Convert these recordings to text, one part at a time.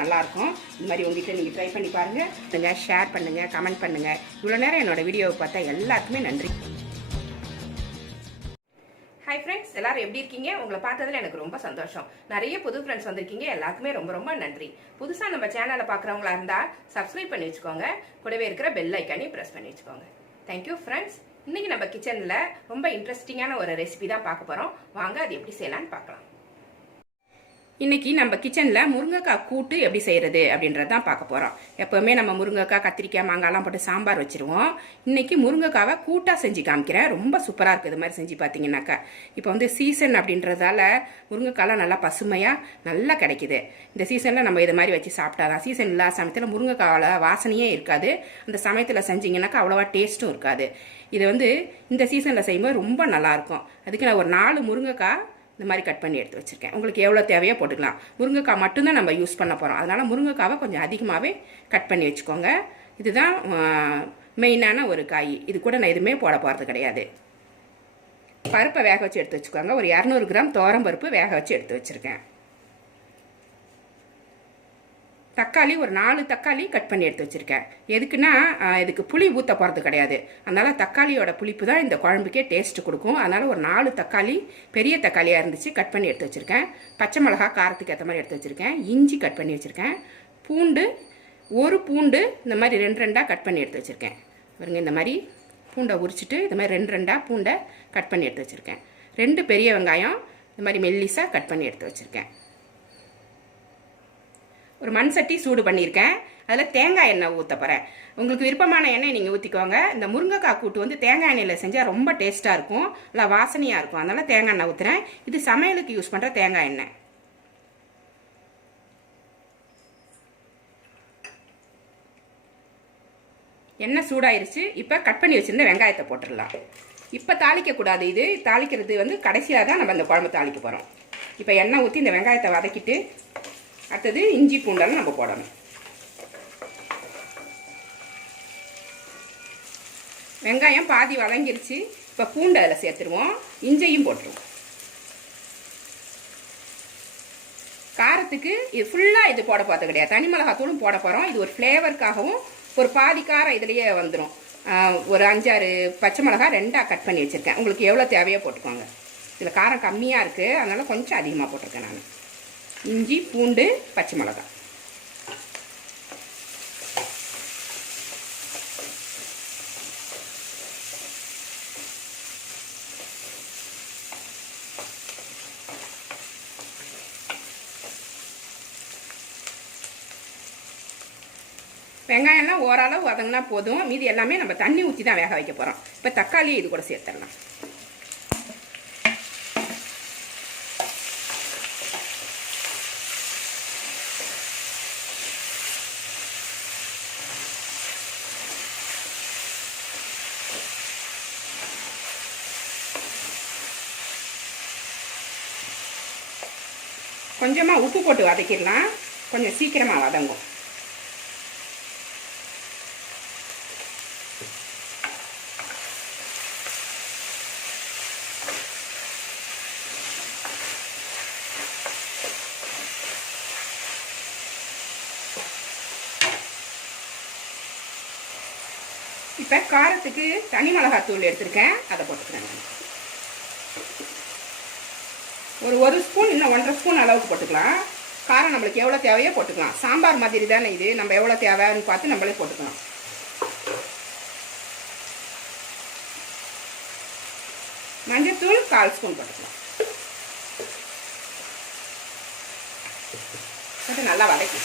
நல்லாயிருக்கும். இந்த மாதிரி உங்ககிட்ட நீங்கள் ட்ரை பண்ணி பாருங்கள் நீங்கள் ஷேர் பண்ணுங்கள் கமெண்ட் பண்ணுங்கள் இவ்வளோ நேரம் என்னோட வீடியோவை பார்த்தா எல்லாத்துக்குமே நன்றி. ஹாய் ஃப்ரெண்ட்ஸ் எல்லாரும் எப்படி இருக்கீங்க? உங்களை பார்த்ததுல எனக்கு ரொம்ப சந்தோஷம். நிறைய புது ஃப்ரெண்ட்ஸ் வந்திருக்கீங்க. எல்லாருக்குமே ரொம்ப ரொம்ப நன்றி. புதுசாக நம்ம சேனலை பார்க்குறவங்களா இருந்தால் சப்ஸ்கிரைப் பண்ணி வச்சுக்கோங்க. கூடவே இருக்கிற பெல் ஐக்கானையும் ப்ரெஸ் பண்ணி வச்சுக்கோங்க. தேங்க்யூ ஃப்ரெண்ட்ஸ் இன்னைக்கு நம்ம கிச்சனில் ரொம்ப இன்ட்ரெஸ்டிங்கான ஒரு ரெசிபி தான் பார்க்க போகிறோம் வாங்க அது எப்படி செய்யலாம்னு பார்க்கலாம். இன்னைக்கு நம்ம கிச்சனில் முருங்கைக்காய் கூட்டு எப்படி செய்கிறது அப்படின்றது தான் பார்க்க போகிறோம் எப்போவுமே நம்ம முருங்கைக்காய் கத்திரிக்காய் மாங்காய்லாம் போட்டு சாம்பார் வச்சுருவோம். இன்னைக்கு முருங்கைக்காவை கூட்டாக செஞ்சு காமிக்கிறேன். ரொம்ப சூப்பராக இருக்குது இது மாதிரி செஞ்சு பார்த்தீங்கன்னாக்கா. இப்போ வந்து சீசன் அப்படின்றதால முருங்கைக்காய்லாம் நல்லா பசுமையாக நல்லா கிடைக்குது. இந்த சீசனில் நம்ம இது மாதிரி வச்சு சாப்பிட்டாதான். சீசன் இல்லாத சமயத்தில் முருங்கைக்காவில் வாசனையே இருக்காது. அந்த சமயத்தில் செஞ்சீங்கன்னாக்கா அவ்வளோவா டேஸ்ட்டும் இருக்காது. இது வந்து இந்த சீசனில் செய்யும்போது ரொம்ப நல்லாயிருக்கும் அதுக்கு நான் ஒரு நாலு முருங்கைக்காய் இந்த மாதிரி கட் பண்ணி எடுத்து வச்சுருக்கேன். உங்களுக்கு எவ்வளோ தேவையோ போட்டுக்கலாம். முருங்கைக்காய் மட்டும்தான் நம்ம யூஸ் பண்ண போகிறோம் அதனால் முருங்கைக்காவை கொஞ்சம் அதிகமாகவே கட் பண்ணி வச்சுக்கோங்க. இதுதான் மெயினான ஒரு காய். இது கூட நான் எதுவுமே போட போகிறது கிடையாது. பருப்பை வேக வச்சு எடுத்து வச்சுக்கோங்க. ஒரு இரநூறு கிராம் தோரம் பருப்பு வேக வச்சு எடுத்து வச்சுருக்கேன். தக்காளி ஒரு நாலு தக்காளி கட் பண்ணி எடுத்து வச்சுருக்கேன். எதுக்குன்னா இதுக்கு புளி ஊற்ற போகிறது கிடையாது. அதனால் தக்காளியோட புளிப்பு தான் இந்த குழம்புக்கே டேஸ்ட் கொடுக்கும். அதனால் ஒரு நாலு தக்காளி பெரிய தக்காளியாக இருந்துச்சு கட் பண்ணி எடுத்து வச்சுருக்கேன். பச்சை மிளகா காரத்துக்கு ஏற்ற மாதிரி எடுத்து வச்சுருக்கேன். இஞ்சி கட் பண்ணி வச்சுருக்கேன். பூண்டு ஒரு பூண்டு இந்த மாதிரி ரெண்டு ரெண்டாக கட் பண்ணி எடுத்து வச்சுருக்கேன். பாருங்க இந்த மாதிரி பூண்டை உரிச்சிட்டு இந்த மாதிரி ரெண்டு ரெண்டாக பூண்டை கட் பண்ணி எடுத்து வச்சுருக்கேன். ரெண்டு பெரிய வெங்காயம் இந்த மாதிரி மெல்லிஸாக கட் பண்ணி எடுத்து வச்சுருக்கேன். ஒரு மண் சட்டி சூடு பண்ணியிருக்கேன். அதில் தேங்காய் எண்ணெய் ஊற்ற போகிறேன் உங்களுக்கு விருப்பமான எண்ணெய் நீங்கள் ஊற்றிக்கோங்க இந்த முருங்கைக்காய் கூட்டு வந்து தேங்காய் எண்ணெயில் செஞ்சால் ரொம்ப டேஸ்ட்டாக இருக்கும். நல்லா வாசனையாக இருக்கும். அதனால் தேங்காய் எண்ணெய் ஊற்றுறேன் இது சமையலுக்கு யூஸ் பண்ணுற தேங்காய் எண்ணெய். எண்ணெய் சூடாயிருச்சு. இப்போ கட் பண்ணி வச்சுருந்த வெங்காயத்தை போட்டுடலாம். இப்போ தாளிக்கக்கூடாது இது. தாளிக்கிறது வந்து கடைசியாக தான் நம்ம இந்த குழம்பு தாளிக்க போகிறோம் இப்போ எண்ணெய் ஊற்றி இந்த வெங்காயத்தை வதக்கிட்டு அடுத்தது இஞ்சி பூண்டெல்லாம் நம்ம போடணும். வெங்காயம் பாதி வதங்கிருச்சு. இப்போ பூண்டு அதில் சேர்த்துருவோம். இஞ்சையும் போட்டுருவோம். காரத்துக்கு இது ஃபுல்லாக இது போட போகிறது கிடையாது. தனி மிளகாத்தூளும் போட போகிறோம் இது ஒரு ஃப்ளேவருக்காகவும் ஒரு பாதி காரம் இதுலேயே வந்துடும் ஒரு அஞ்சாறு பச்சை மிளகா ரெண்டாக கட் பண்ணி வச்சுருக்கேன். உங்களுக்கு எவ்வளோ தேவையோ போட்டுக்கோங்க. இதில் காரம் கம்மியாக இருக்குது அதனால் கொஞ்சம் அதிகமாக போட்டிருக்கேன் நான். இஞ்சி பூண்டு பச்சை மிளகா. வெங்காயம்லாம் ஓரளவு வதங்கினா போதும். மீதி எல்லாமே நம்ம தண்ணி ஊற்றி தான் வேக வைக்க போகிறோம் இப்போ தக்காளி இது கூட சேர்த்துடலாம். கொஞ்சமாக உப்பு போட்டு வதக்கிடலாம். கொஞ்சம் சீக்கிரமாக வதங்கும். இப்போ காரத்துக்கு தனி மிளகாத்தூள் எடுத்திருக்கேன். அதை போட்டுக்கிறேன். நான். ஒரு ஒரு ஸ்பூன் இன்னும் ஒன்றரை ஸ்பூன் அளவுக்கு போட்டுக்கலாம். காரம் நம்மளுக்கு எவ்வளோ தேவையோ போட்டுக்கலாம். சாம்பார் மாதிரி தானே இது. நம்ம எவ்வளோ தேவைன்னு பார்த்து நம்மளே போட்டுக்கலாம். மஞ்சத்தூள் கால் ஸ்பூன் போட்டுக்கலாம். போட்டு நல்லா வதக்கி.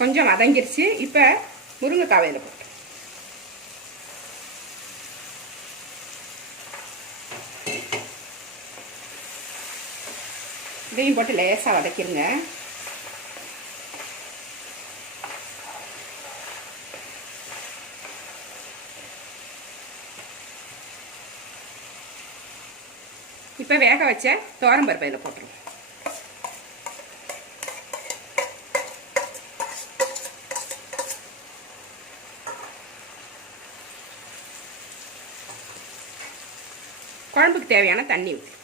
கொஞ்சம் வதங்கிருச்சு. இப்போ முருங்கைக்காய் இதில் போட்டு. இதையும் போட்டு லேசாக வதக்கிருங்க. இப்போ வேக வச்ச தோரம்பருப்பை இதில் போட்டுருவோம். குழம்புக்கு தேவையான தண்ணி ஊற்றி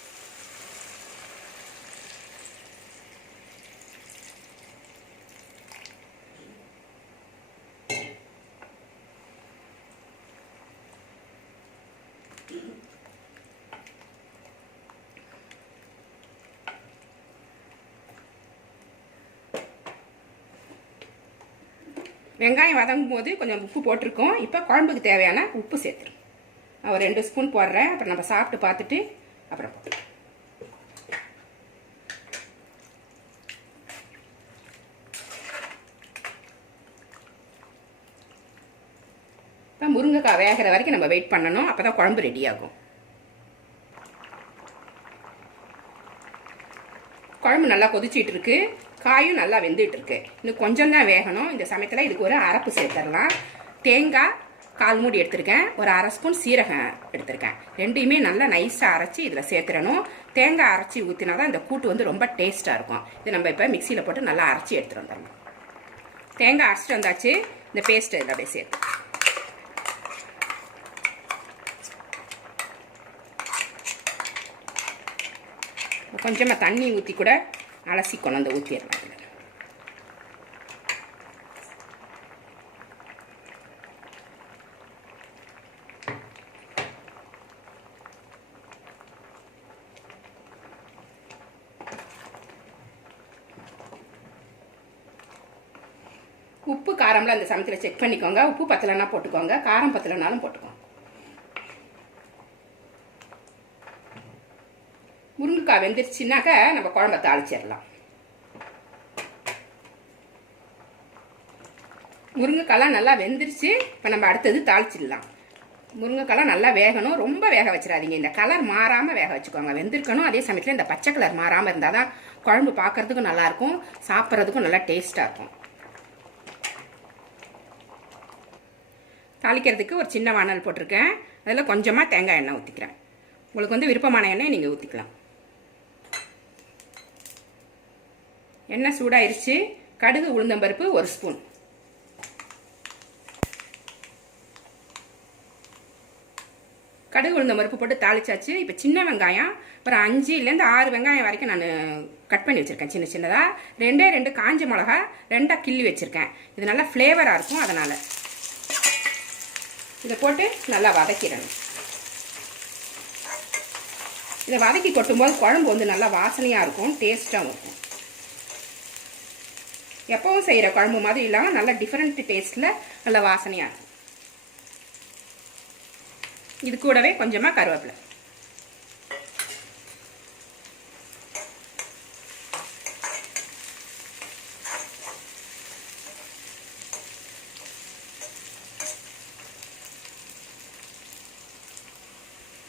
வெங்காயம் வதங்கும் போது கொஞ்சம் உப்பு போட்டிருக்கோம். இப்போ குழம்புக்கு தேவையான உப்பு சேர்த்துருக்கோம். ஒரு ரெண்டு ஸ்பூன் போடுறேன். அப்புறம் நம்ம சாப்பிட்டு பார்த்துட்டு அப்புறம் போடுறேன் இப்போ முருங்கைக்காய் வேகிற வரைக்கும் நம்ம வெயிட் பண்ணணும். அப்போ தான் குழம்பு ரெடி ஆகும். குழம்பு நல்லா கொதிச்சிட்டு இருக்கு. காயும் நல்லா வெந்துட்டு இருக்கு. இன்னும் கொஞ்சம் தான் வேகணும். இந்த சமயத்தில் இதுக்கு ஒரு அரப்பு சேர்த்துடலாம். தேங்காய் கால் மூடி எடுத்திருக்கேன். ஒரு அரை ஸ்பூன் சீரகம் எடுத்திருக்கேன். ரெண்டையுமே நல்லா நைஸாக அரைச்சி இதில் சேர்த்துடணும். தேங்காய் அரைச்சி ஊற்றினா தான் இந்த கூட்டு வந்து ரொம்ப டேஸ்ட்டாக இருக்கும். இது நம்ம இப்போ மிக்சியில் போட்டு நல்லா அரைச்சி எடுத்துகிட்டு வந்துடணும். தேங்காய் அரைச்சிட்டு வந்தாச்சு. இந்த பேஸ்ட்டை இதில் அப்படியே சேர்த்து. கொஞ்சமாக தண்ணி ஊற்றி கூட அலசி கொண்டாந்து ஊற்றிடலாம் இதில் உப்பு காரம்லாம் அந்த சமயத்தில் செக் பண்ணிக்கோங்க. உப்பு பத்தலைன்னா போட்டுக்கோங்க. காரம் பத்தலைனாலும் போட்டுக்கோங்க. முருங்கைக்காய் வெந்துருச்சுனாக்க நம்ம குழம்ப தாளிச்சிடலாம். முருங்கைக்காய்லாம் நல்லா வெந்துருச்சு. இப்போ நம்ம அடுத்தது தாளிச்சிடலாம். முருங்கைக்காய்லாம் நல்லா வேகணும். ரொம்ப வேக வச்சிடாதீங்க. இந்த கலர் மாறாமல் வேக வச்சுக்கோங்க. வெந்திருக்கணும். அதே சமயத்தில் இந்த பச்சை கலர் மாறாமல் இருந்தால் தான் குழம்பு பார்க்கறதுக்கும் நல்லாயிருக்கும் சாப்பிட்றதுக்கும் நல்லா டேஸ்ட்டாக இருக்கும். தாளிக்கிறதுக்கு ஒரு சின்ன வானல் போட்டிருக்கேன். அதில் கொஞ்சமாக தேங்காய் எண்ணெய் ஊற்றிக்கிறேன் உங்களுக்கு வந்து விருப்பமான எண்ணெய் நீங்கள் ஊற்றிக்கலாம் எண்ணெய் சூடாயிருச்சு. கடுகு உளுந்தம்பருப்பு ஒரு ஸ்பூன். கடுகு உளுந்த பருப்பு போட்டு தாளிச்சாச்சு. இப்போ சின்ன வெங்காயம். ஒரு அஞ்சுலேருந்து ஆறு வெங்காயம் வரைக்கும் நான் கட் பண்ணி வச்சுருக்கேன் சின்ன சின்னதாக ரெண்டே ரெண்டு காஞ்ச மிளகா ரெண்டாக கிள்ளி வச்சுருக்கேன். இது நல்லா ஃப்ளேவராக இருக்கும் அதனால். இதை போட்டு நல்லா வதக்கிடணும். இதை வதக்கி கொட்டும்போது குழம்பு வந்து நல்லா வாசனையாக இருக்கும் டேஸ்ட்டாகவும் இருக்கும். எப்பவும் செய்கிற குழம்பு மாதிரி இல்லாமல் நல்லா டிஃப்ரெண்ட் டேஸ்ட்டில் நல்லா வாசனையாக இருக்கும். இது கூடவே கொஞ்சமாக கருவேப்பிலை.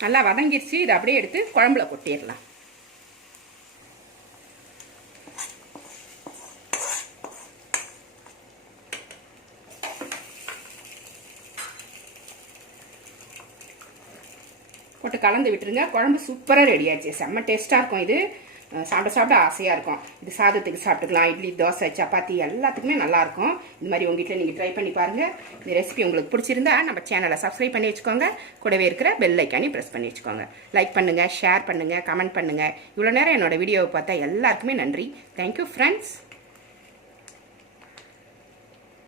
நல்லா வதங்கிடுச்சு இதை அப்படியே எடுத்து குழம்புல கொட்டிடலாம். போட்டு கலந்து விட்டுருங்க. குழம்பு சூப்பராக ரெடி ஆச்சு. செம்ம டேஸ்ட்டாக இருக்கும் இது. சாப்பிட சாப்பிட ஆசையாக இருக்கும். இது சாதத்துக்கு சாப்பிட்டுக்கலாம். இட்லி தோசை சப்பாத்தி எல்லாத்துக்குமே நல்லாயிருக்கும். இந்த மாதிரி உங்கள் வீட்டில் நீங்கள் ட்ரை பண்ணி பாருங்கள் இந்த ரெசிபி உங்களுக்கு பிடிச்சிருந்தா நம்ம சேனலை சப்ஸ்கிரைப் பண்ணி வச்சுக்கோங்க. கூடவே இருக்கிற பெல் ஐக்கானி ப்ரெஸ் பண்ணி வச்சுக்கோங்க. லைக் பண்ணுங்கள் ஷேர் பண்ணுங்கள் கமெண்ட் பண்ணுங்கள் இவ்வளோ நேரம் என்னோட வீடியோவை பார்த்தா எல்லாருக்குமே நன்றி. Thank you friends